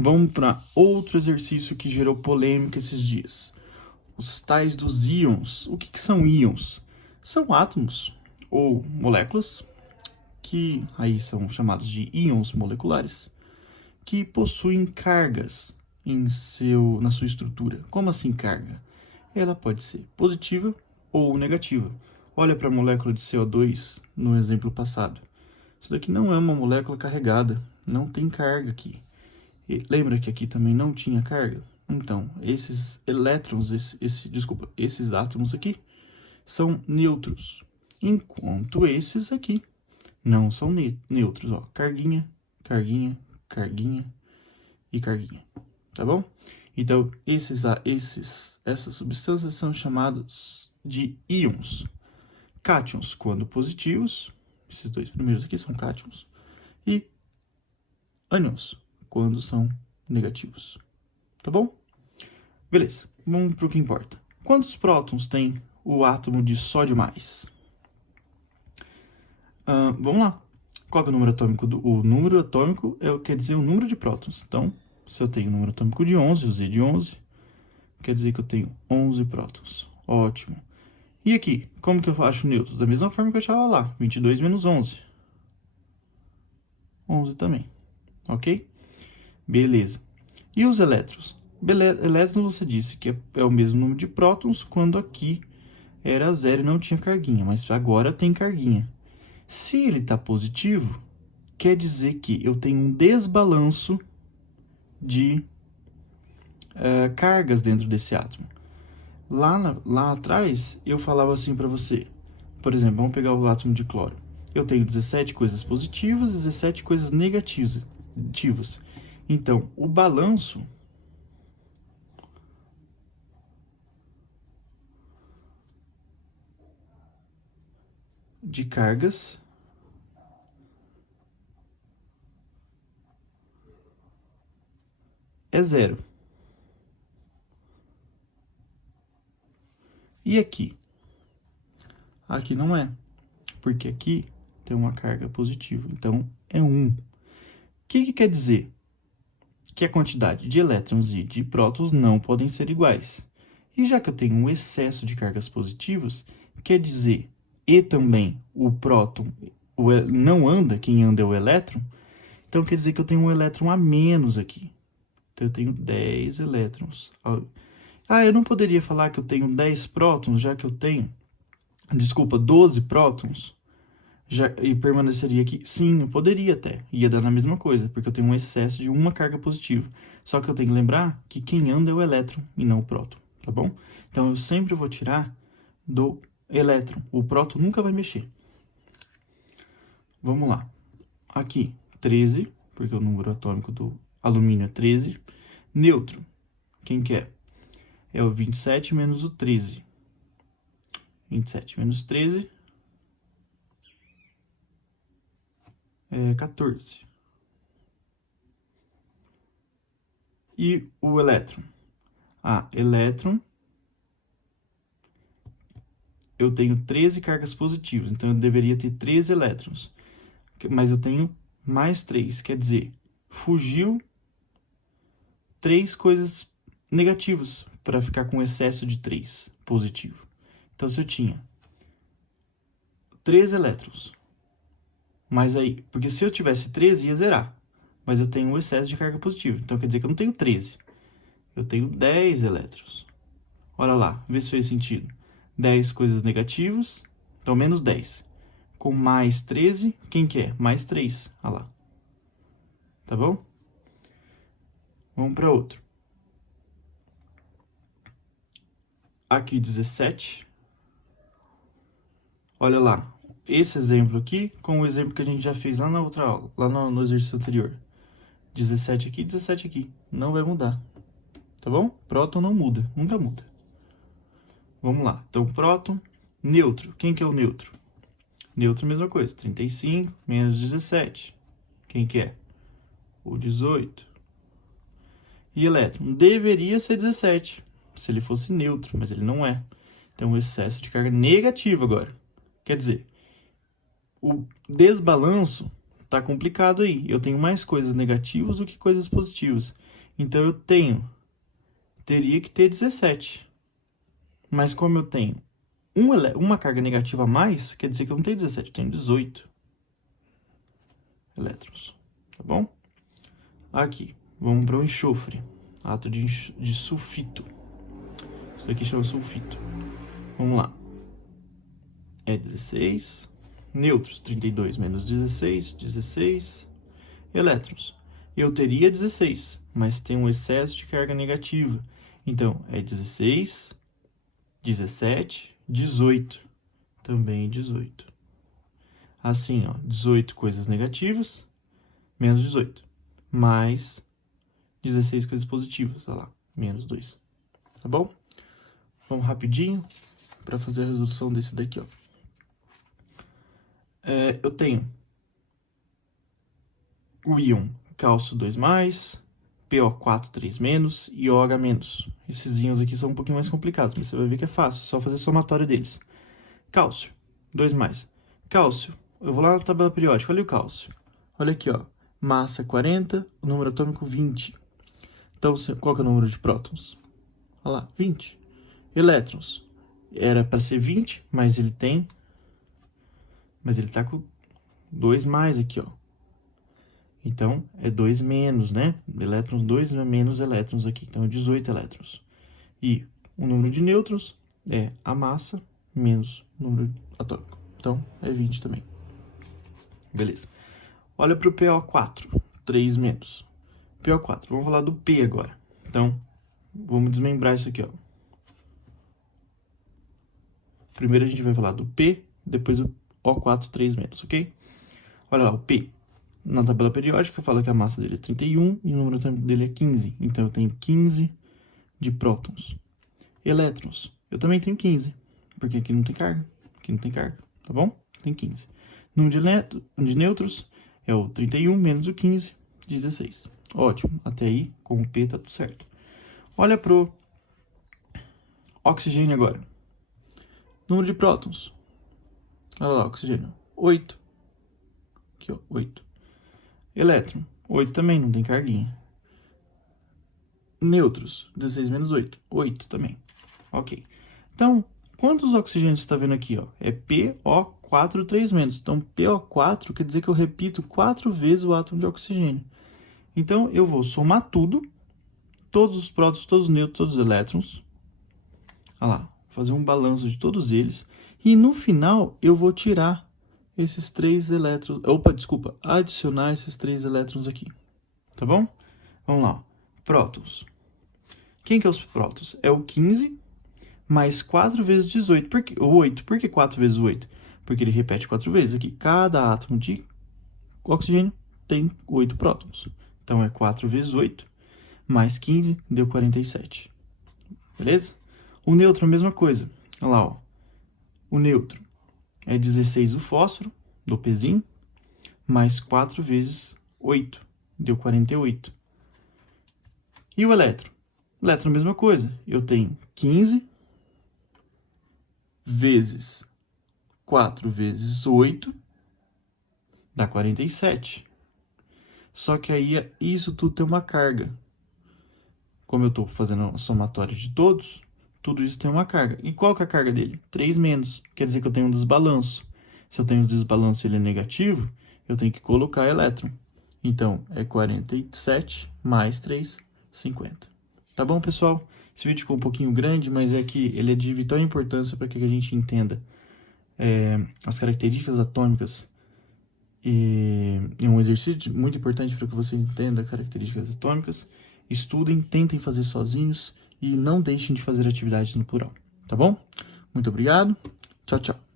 Vamos para outro exercício que gerou polêmica esses dias. Os tais dos íons. O que são íons? São átomos ou moléculas que aí são chamados de íons moleculares, que possuem cargas na sua estrutura. Como assim carga? Ela pode ser positiva ou negativa. Olha para a molécula de CO2 no exemplo passado. Isso daqui não é uma molécula carregada, não tem carga aqui. E lembra que aqui também não tinha carga? Então, esses elétrons, esses átomos aqui, são neutros, enquanto esses aqui não são neutros. Ó, carguinha, carguinha, carguinha e carguinha, tá bom? Então, essas substâncias são chamadas de íons. Cátions, quando positivos, esses dois primeiros aqui são cátions, e ânions, quando são negativos, tá bom? Beleza, vamos para o que importa. Quantos prótons tem o átomo de sódio mais? Vamos lá. Qual é o número atômico? O número atômico quer dizer o número de prótons. Então, se eu tenho o número atômico de 11, o Z de 11, quer dizer que eu tenho 11 prótons. Ótimo. E aqui, como que eu acho o nêutron? Da mesma forma que eu achava lá, 22 menos 11. 11 também, ok? Beleza. E os elétrons? Elétrons você disse que é o mesmo número de prótons quando aqui era zero e não tinha carguinha, mas agora tem carguinha. Se ele está positivo, quer dizer que eu tenho um desbalanço de cargas dentro desse átomo. Lá atrás, eu falava assim para você. Por exemplo, vamos pegar o átomo de cloro. Eu tenho 17 coisas positivas e 17 coisas negativas. Então, o balanço de cargas é zero. E aqui? Aqui não é, porque aqui tem uma carga positiva, então é 1. O que quer dizer? Que a quantidade de elétrons e de prótons não podem ser iguais. E já que eu tenho um excesso de cargas positivas, quer dizer, e também o próton não anda, quem anda é o elétron, então quer dizer que eu tenho um elétron a menos aqui. Então eu tenho 10 elétrons. Eu não poderia falar que eu tenho 10 prótons, já que eu tenho, 12 prótons, e permaneceria aqui? Sim, eu poderia até. Ia dar na mesma coisa, porque eu tenho um excesso de uma carga positiva. Só que eu tenho que lembrar que quem anda é o elétron e não o próton, tá bom? Então, eu sempre vou tirar do elétron. O próton nunca vai mexer. Vamos lá. Aqui, 13, porque o número atômico do alumínio é 13. Neutro, quem que é? É o 27 menos o 13. 27 menos 13 é 14. E o elétron? Elétron, eu tenho 13 cargas positivas, então eu deveria ter 13 elétrons. Mas eu tenho mais 3, quer dizer, fugiu 3 coisas negativas para ficar com excesso de 3 positivo. Então, se eu tinha 3 elétrons, mas aí, porque se eu tivesse 13, ia zerar. Mas eu tenho um excesso de carga positiva. Então, quer dizer que eu não tenho 13. Eu tenho 10 elétrons. Olha lá, vê se fez sentido. 10 coisas negativas, então menos 10. Com mais 13, quem que é? Mais 3. Olha lá. Tá bom? Vamos para outro. Aqui, 17. Olha lá. Esse exemplo aqui com o exemplo que a gente já fez lá na outra aula, lá no exercício anterior. 17 aqui, 17 aqui. Não vai mudar. Tá bom? Próton não muda, nunca muda. Vamos lá. Então, próton, neutro. Quem que é o neutro? Neutro, mesma coisa. 35 menos 17. Quem que é? O 18. E elétron? Deveria ser 17, se ele fosse neutro, mas ele não é. Então, excesso de carga negativa agora. Quer dizer, o desbalanço tá complicado aí. Eu tenho mais coisas negativas do que coisas positivas. Então, eu teria que ter 17. Mas como eu tenho uma carga negativa a mais, quer dizer que eu não tenho 17, eu tenho 18 elétrons, tá bom? Aqui, vamos para o enxofre, átomo de sulfito. Isso daqui chama sulfito. Vamos lá. É 16. Nêutrons, 32 menos 16, 16. Elétrons. Eu teria 16, mas tem um excesso de carga negativa. Então, é 16, 17, 18. Também 18. Assim, ó, 18 coisas negativas, menos 18. Mais 16 coisas positivas, olha lá, menos 2. Tá bom? Vamos rapidinho para fazer a resolução desse daqui, ó. Eu tenho o íon cálcio 2+, PO4 3-, e OH-. Esses íons aqui são um pouquinho mais complicados, mas você vai ver que é fácil, só fazer a somatória deles. Cálcio, 2+. Cálcio, eu vou lá na tabela periódica, olha o cálcio. Olha aqui, ó, massa 40, o número atômico 20. Então, qual que é o número de prótons? Olha lá, 20. Elétrons, era para ser 20, mas ele tá com 2+ aqui, ó. Então, é 2-, né? Elétrons, 2 menos elétrons aqui. Então, é 18 elétrons. E o número de nêutrons é a massa menos o número atômico. Então, é 20 também. Beleza. Olha para o PO4, 3-. PO4, vamos falar do P agora. Então, vamos desmembrar isso aqui, ó. Primeiro a gente vai falar do P, depois do O4, 3-, ok? Olha lá, o P. Na tabela periódica fala que a massa dele é 31 e o número atômico dele é 15. Então, eu tenho 15 de prótons. Elétrons, eu também tenho 15, porque aqui não tem carga. Aqui não tem carga, tá bom? Tem 15. Número de nêutrons é o 31 menos o 15, 16. Ótimo, até aí, com o P tá tudo certo. Olha pro oxigênio agora. Número de prótons. Olha lá, oxigênio, 8. Aqui, ó, 8. Elétron, 8 também, não tem carguinha. Nêutrons, 16 menos 8, 8 também. Ok. Então, quantos oxigênios você está vendo aqui, ó? É PO4 3-. Então, PO4 quer dizer que eu repito 4 vezes o átomo de oxigênio. Então, eu vou somar tudo, todos os prótons, todos os nêutrons, todos os elétrons. Olha lá, fazer um balanço de todos eles. E no final, eu vou tirar esses 3 elétrons. Opa, desculpa, adicionar esses 3 elétrons aqui. Tá bom? Vamos lá. Prótons. Quem que é os prótons? É o 15 mais 4 vezes 18. Ou 8. Por que 4 vezes 8? Porque ele repete 4 vezes aqui. Cada átomo de oxigênio tem 8 prótons. Então, é 4 vezes 8 mais 15 deu 47. Beleza? O nêutron, a mesma coisa. Olha lá, ó. O nêutron é 16 o fósforo, do Pzinho, mais 4 vezes 8, deu 48. E o elétron? O elétron, a mesma coisa. Eu tenho 15 vezes 4 vezes 8, dá 47. Só que aí, isso tudo tem uma carga. Como eu estou fazendo a somatória de todos, tudo isso tem uma carga. E qual que é a carga dele? 3-. Quer dizer que eu tenho um desbalanço. Se eu tenho um desbalanço e ele é negativo, eu tenho que colocar elétron. Então, é 47 mais 3, 50. Tá bom, pessoal? Esse vídeo ficou um pouquinho grande, mas é que ele é de vital importância para que a gente entenda as características atômicas. E é um exercício muito importante para que você entenda características atômicas. Estudem, tentem fazer sozinhos e não deixem de fazer atividades no plural. Tá bom? Muito obrigado. Tchau, tchau.